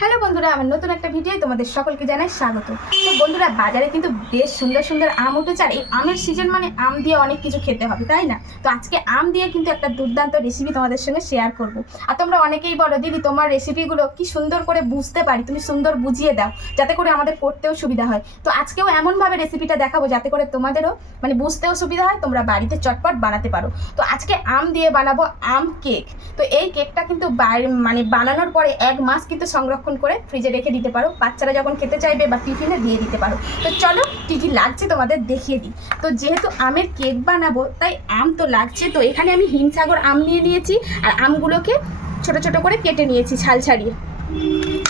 Hello বন্ধুরা, আমার নতুন একটা ভিডিও তোমাদের সকলকে জানাই স্বাগত। তো বন্ধুরা, বাজারে কিন্তু বেশ সুন্দর সুন্দর আম উঠেছে, আর এই আমের সিজন মানে আম দিয়ে অনেক কিছু খেতে হবে, তাই না? তো আজকে আম দিয়ে কিন্তু একটা দুর্দান্ত রেসিপি তোমাদের সঙ্গে শেয়ার করব। আর তোমরা অনেকেই বলো, দিদি তোমার রেসিপিগুলো কি সুন্দর করে বুঝতে পারি, তুমি সুন্দর বুঝিয়ে দাও যাতে করে আমাদের করতেও সুবিধা হয়। তো আজকেও এমনভাবে রেসিপিটা দেখাবো যাতে করে তোমাদেরও মানে বুঝতেও সুবিধা হয়, তোমরা বাড়িতে চটপট বানাতে পারো। তো আজকে আম দিয়ে বানাবো আম কেক। তো এই কেকটা কিন্তু মানে বানানোর পরে 1 মাস কিন্তু সংরক্ষণ করে ফ্রিজে রেখে দিতে পারো, বাচ্চারা যখন খেতে চাইবে বা টিফিনে দিয়ে দিতে পারো। তো চলো কী কী লাগছে তোমাদের দেখিয়ে দিই। তো যেহেতু আমের কেক বানাবো তাই আম তো লাগছে। তো এখানে আমি হিমসাগর আম নিয়ে নিয়েছি, আর আমগুলোকে ছোট ছোট করে কেটে নিয়েছি ছাল ছাড়িয়ে।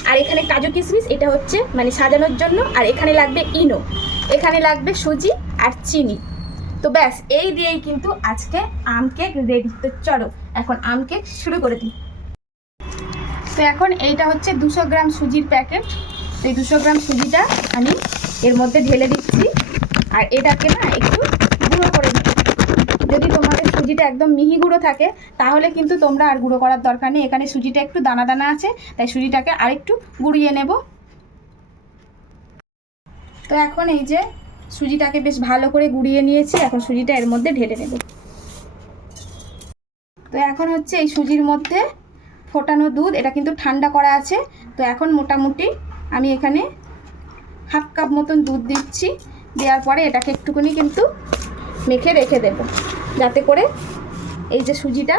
আর এখানে কাজু কিশমিশ, এটা হচ্ছে মানে সাজানোর জন্য। আর এখানে লাগবে ইনো, এখানে লাগবে সুজি আর চিনি। তো ব্যাস এই দিয়েই কিন্তু আজকে আম কেক রেডি। তো চলো এখন আম কেক শুরু করে দিই। তো এখন এইটা হচ্ছে 200 গ্রাম সুজির প্যাকেট। তো এই 200 গ্রাম সুজিটা আমি এর মধ্যে ঢেলে দিচ্ছি, আর এটাকে না একটু গুঁড়ো করে দিচ্ছি। যদি তোমাদের সুজিটা একদম মিহি গুঁড়ো থাকে তাহলে কিন্তু তোমরা আর গুঁড়ো করার দরকার নেই। এখানে সুজিটা একটু দানা দানা আছে, তাই সুজিটাকে আরেকটু গুঁড়িয়ে নেব। তো এখন এই যে সুজিটাকে বেশ ভালো করে গুঁড়িয়ে নিয়েছি, এখন সুজিটা এর মধ্যে ঢেলে নেব। তো এখন হচ্ছে এই সুজির মধ্যে ফোটানো দুধ, এটা কিন্তু ঠান্ডা করা আছে। তো এখন মোটামুটি আমি এখানে হাফ কাপ মতন দুধ দিচ্ছি। দেওয়ার পরে এটাকে একটুখানি কিন্তু মেখে রেখে দেব, যাতে করে এই যে সুজিটা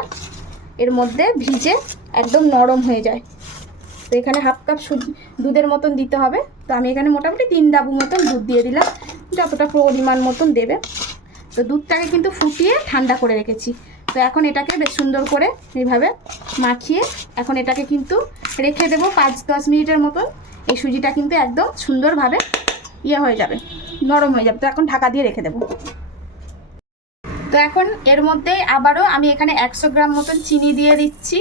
এর মধ্যে ভিজে একদম নরম হয়ে যায়। তো এখানে হাফ কাপ দুধের মতন দিতে হবে। তো আমি এখানে মোটামুটি 3 ডাবু মতন দুধ দিয়ে দিলাম, যতটা পরিমাণ মতন দেবে। তো দুধটাকে কিন্তু ফুটিয়ে ঠান্ডা করে রেখেছি। তো এখন এটাকে বেশ সুন্দর করে এইভাবে মাখিয়ে এখন এটাকে কিন্তু রেখে দেবো 5-10 মিনিটের মতন। এই সুজিটা কিন্তু একদম সুন্দরভাবে হয়ে যাবে, নরম হয়ে যাবে। তো এখন ঢাকা দিয়ে রেখে দেবো। তো এখন এর মধ্যে আবারও আমি এখানে 100 গ্রাম মতন চিনি দিয়ে দিচ্ছি,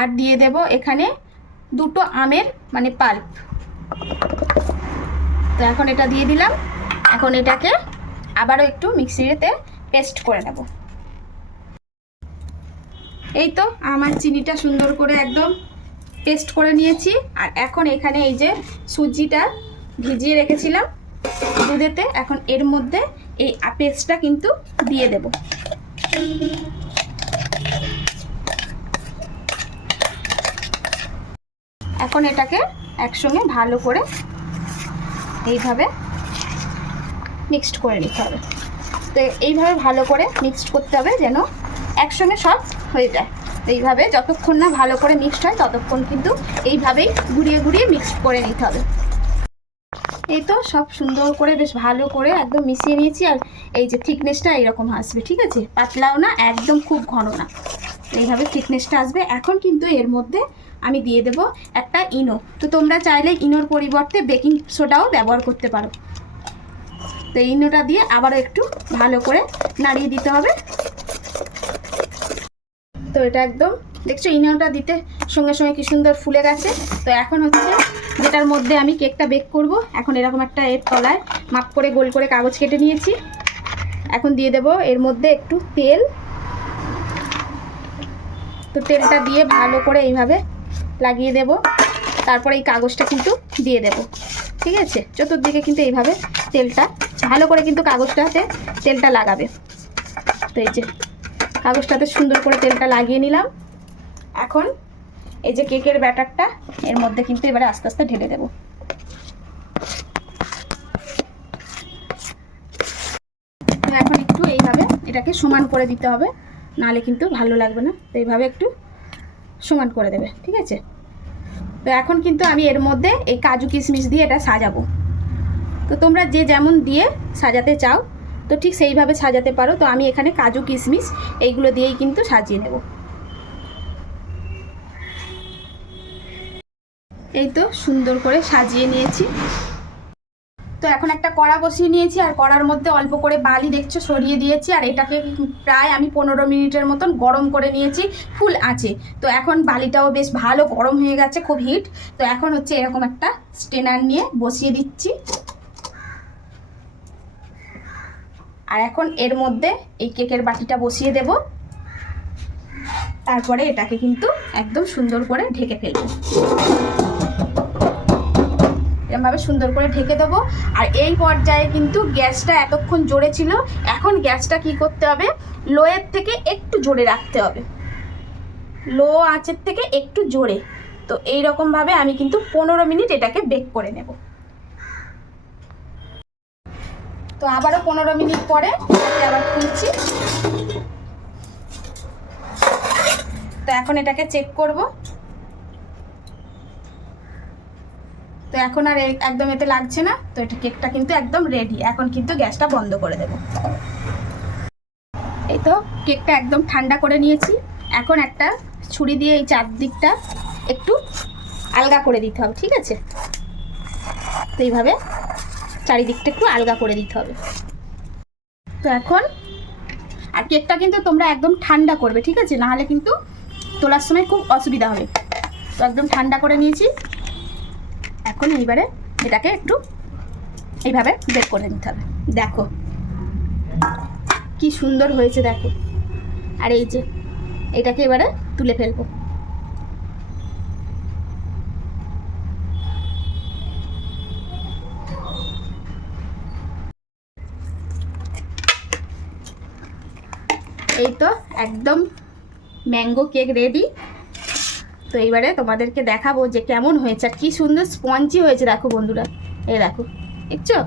আর দিয়ে দেব এখানে 2টো আমের মানে পাল্প। তো এখন এটা দিয়ে দিলাম। এখন এটাকে আবারও একটু মিক্সিতে পেস্ট করে নেব। এই তো আমার চিনিটা সুন্দর করে একদম পেস্ট করে নিয়েছি। আর এখন এখানে এই যে সুজিটা ভিজিয়ে রেখেছিলাম দুধেতে, এখন এর মধ্যে এই পেস্টটা কিন্তু দিয়ে দেব। এখন এটাকে একসঙ্গে ভালো করে এইভাবে মিক্সড করে নিতে হবে। তো এইভাবে ভালো করে মিক্সড করতে হবে যেন একসঙ্গে সব হয়ে যায়। এইভাবে যতক্ষণ না ভালো করে মিক্সড হয় ততক্ষণ কিন্তু এইভাবেই ঘুরিয়ে ঘুরিয়ে মিক্সড করে নিতে হবে। এই তো সব সুন্দর করে বেশ ভালো করে একদম মিশিয়ে নিয়েছি। আর এই যে থিকনেসটা এইরকম আসবে, ঠিক আছে? পাতলাও না, একদম খুব ঘন না, এইভাবে থিকনেসটা আসবে। এখন কিন্তু এর মধ্যে আমি দিয়ে দেব একটা ইনো। তো তোমরা চাইলে ইনোর পরিবর্তে বেকিং সোডাও ব্যবহার করতে পারো। তো ইনোটা দিয়ে আবারও একটু ভালো করে নাড়িয়ে দিতে হবে। তো এটা একদম দেখছো ইনোটা দিতে সঙ্গে সঙ্গে কি সুন্দর ফুলে গেছে। তো এখন হচ্ছে যেটার মধ্যে আমি কেকটা বেক করব, এখন এরকম একটা এর তলায় মাপ করে গোল করে কাগজ কেটে নিয়েছি। এখন দিয়ে দেব এর মধ্যে একটু তেল। তো তেলটা দিয়ে ভালো করে এইভাবে লাগিয়ে দেব। তারপরে এই কাগজটা কিন্তু দিয়ে দেব, ঠিক আছে? চতুর্দিকে কিন্তু এইভাবে তেলটা ভালো করে কিন্তু কাগজটাতে তেলটা লাগাবে। তো এই যে কাগজটাতে সুন্দর করে তেলটা লাগিয়ে নিলাম। এখন এই যে কেকের ব্যাটারটা এর মধ্যে কিন্তু এবারে আস্তে আস্তে ঢেলে দেব। এখন একটু এইভাবে এটাকে সমান করে দিতে হবে, নাহলে কিন্তু ভালো লাগবে না। তো এইভাবে একটু সমান করে দেবে, ঠিক আছে? তো এখন কিন্তু আমি এর মধ্যে এই কাজু কিশমিশ দিয়ে এটা সাজাবো। তো তোমরা যে যেমন দিয়ে সাজাতে চাও তো ঠিক সেইভাবে সাজাতে পারো। তো আমি এখানে কাজু কিশমিশ এইগুলো দিয়েই কিন্তু সাজিয়ে নেব। এই তো সুন্দর করে সাজিয়ে নিয়েছি। তো এখন একটা কড়া বসিয়ে নিয়েছি, আর কড়ার মধ্যে অল্প করে বালি দেখছো সরিয়ে দিয়েছি। আর এটাকে প্রায় আমি 15 মিনিটের মতন গরম করে নিয়েছি ফুল আঁচে। তো এখন বালিটাও বেশ ভালো গরম হয়ে গেছে, খুব হিট। তো এখন হচ্ছে এরকম একটা স্ট্রেনার নিয়ে বসিয়ে দিচ্ছি। আর এখন এর মধ্যে এই কেকের বাটিটা বসিয়ে দেব। তারপরে এটাকে কিন্তু একদম সুন্দর করে ঢেকে ফেলবো। এরকমভাবে সুন্দর করে ঢেকে দেবো। আর এই পর্যায়ে কিন্তু গ্যাসটা এতক্ষণ জোরে ছিল, এখন গ্যাসটা কি করতে হবে, লোয়ের থেকে একটু জোরে রাখতে হবে, লো আঁচের থেকে একটু জোরে। তো এইরকমভাবে আমি কিন্তু 15 মিনিট এটাকে বেক করে নেব। তো আবারও 15 মিনিট পরে আবার খুলছি। তো এখন এটাকে চেক করব। তো এখন আর একদম এতে লাগছে না। তো এটা কেকটা কিন্তু একদম রেডি। এখন কিন্তু গ্যাসটা বন্ধ করে দেব। এই তো কেকটা একদম ঠান্ডা করে নিয়েছি। এখন একটা ছুরি দিয়ে এই চারদিকটা একটু আলগা করে দিতে হবে, ঠিক আছে? তো এইভাবে চারিদিকটা একটু আলগা করে দিতে হবে। তো এখন আর কেকটা কিন্তু তোমরা একদম ঠান্ডা করবে, ঠিক আছে? নাহলে কিন্তু তোলার সময় খুব অসুবিধা হবে। তো একদম ঠান্ডা করে নিয়েছি। এখন এইবারে এটাকে একটু এইভাবে বেক করে নিতে হবে। দেখো কি সুন্দর হয়েছে, দেখো। আর এই যে এটাকে এবারে তুলে ফেলবো। এই তো একদম ম্যাঙ্গো কেক রেডি। তো এইবারে তোমাদেরকে দেখাবো যে কেমন হয়েছে আর কি সুন্দর স্পঞ্জি হয়েছে। দেখো বন্ধুরা, এই দেখো, দেখছো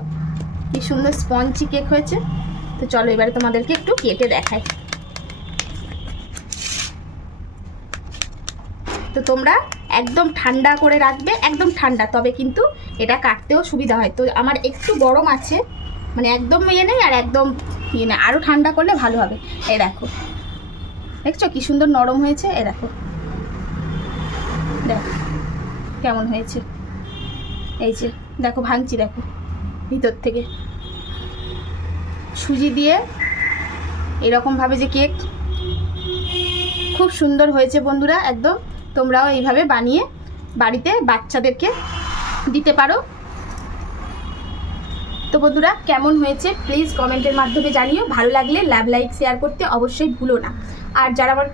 কি সুন্দর স্পঞ্জি কেক হয়েছে। তো চলো এবারে তোমাদেরকে একটু কেটে দেখাই। তো তোমরা একদম ঠান্ডা করে রাখবে, একদম ঠান্ডা, তবে কিন্তু এটা কাটতেও সুবিধা হয়। তো আমার একটু গরম আছে, মানে একদম ইয়ে নেই আর একদম ইয়ে নেই, আরও ঠান্ডা করলে ভালো হবে। এই দেখো, দেখছো কি সুন্দর নরম হয়েছে। এই দেখো, দেখো কেমন হয়েছে। এই যে দেখো ভাঙছি, দেখো ভিতর থেকে সুজি দিয়ে এরকমভাবে যে কেক খুব সুন্দর হয়েছে বন্ধুরা। একদম তোমরাও এইভাবে বানিয়ে বাড়িতে বাচ্চাদেরকে দিতে পারো। তো বন্ধুরা কেমন হয়েছে প্লিজ কমেন্টের মাধ্যমে জানিও। ভালো লাগলে লাভ লাইক শেয়ার করতে অবশ্যই ভুলো না। আর যারা আমার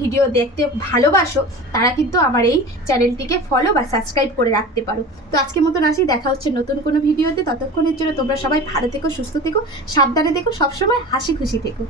ভিডিও দেখতে ভালোবাসো তারা কিন্তু আমার এই চ্যানেলটিকে ফলো বা সাবস্ক্রাইব করে রাখতে পারো। তো আজকের মতন আসি, দেখা হচ্ছে নতুন কোনো ভিডিওতে। ততক্ষণের জন্য তোমরা সবাই ভালো থেকো, সুস্থ থেকো, সাবধানে থেকো, সবসময় হাসি খুশি থেকো।